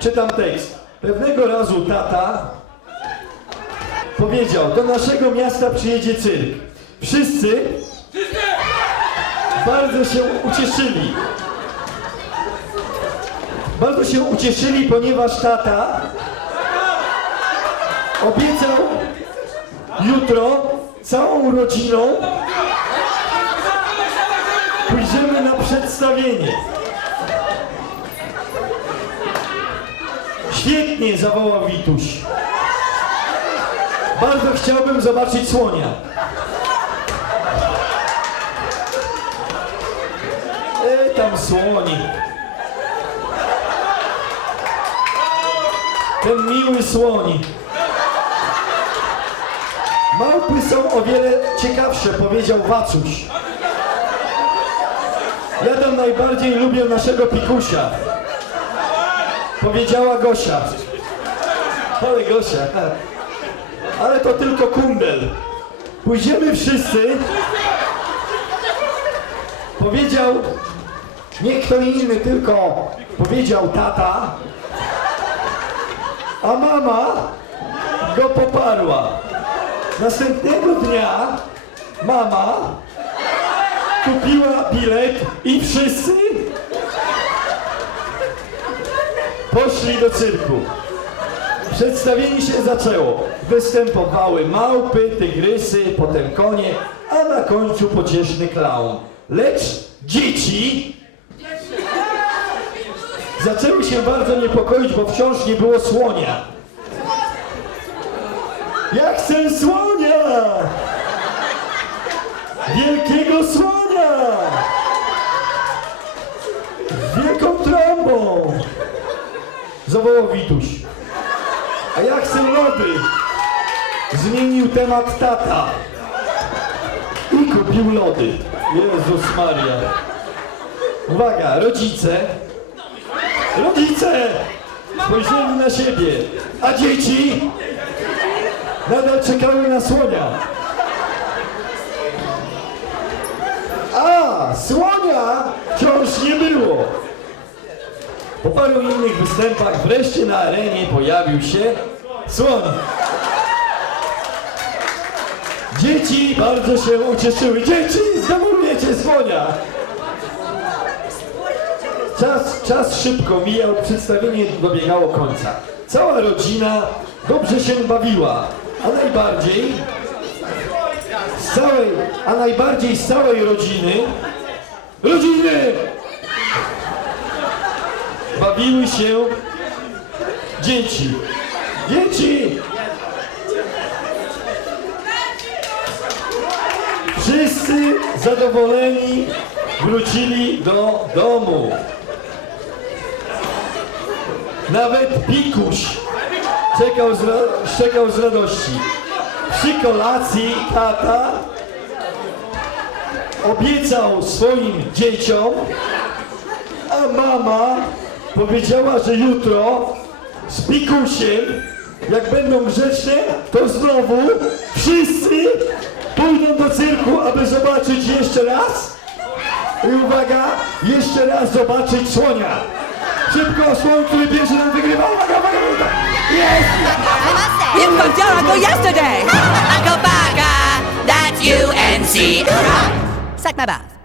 Czytam tekst. Pewnego razu tata powiedział, do naszego miasta przyjedzie cyrk. Wszyscy bardzo się ucieszyli. Bardzo się ucieszyli, ponieważ tata obiecał jutro całą rodziną pójdziemy na przedstawienie. Świetnie, zawołał Wituś. Bardzo chciałbym zobaczyć słonia. E, tam słoni. Ten miły słoń. Małpy są o wiele ciekawsze, powiedział Wacuś. Ja tam najbardziej lubię naszego pikusia. Powiedziała Gosia. Ale Gosia. Ale to tylko kundel. Pójdziemy wszyscy. Powiedział nie kto inny, tylko powiedział tata. A mama go poparła. Następnego dnia mama kupiła bilet i wszyscy do cyrku. Przedstawienie się zaczęło. Występowały małpy, tygrysy, potem konie, a na końcu pocieszny klaun. Lecz dzieci zaczęły się bardzo niepokoić, bo wciąż nie było słonia. Ja chcę słonia! Wielkiego słonia! Zawołał Wituś. A ja chcę lody. Zmienił temat tata. I kupił lody. Jezus Maria. Uwaga, rodzice. Rodzice! Spojrzeli na siebie. A dzieci nadal czekały na słonia. A, słonia wciąż nie było. Po paru innych występach wreszcie na arenie pojawił się słoń. Dzieci bardzo się ucieszyły. Dzieci, zdobujecie słonia. Czas, czas szybko mijał, przedstawienie dobiegało końca. Cała rodzina dobrze się bawiła, a najbardziej z całej, a najbardziej z całej rodziny bawiły się dzieci. Dzieci! Wszyscy zadowoleni wrócili do domu. Nawet Pikuś czekał z, z radości. Przy kolacji tata obiecał swoim dzieciom, a mama powiedziała, że jutro z Pikusiem, jak będą grzeczne, to znowu wszyscy pójdą do cyrku, aby zobaczyć jeszcze raz. I uwaga, jeszcze raz zobaczyć słonia. Szybko, słoń, który pierwszy nam wygrywa. Uwaga, uwaga, uwaga. Jest! Fucked your uncle yesterday! Uncle fucker. That's see. Suck my butt.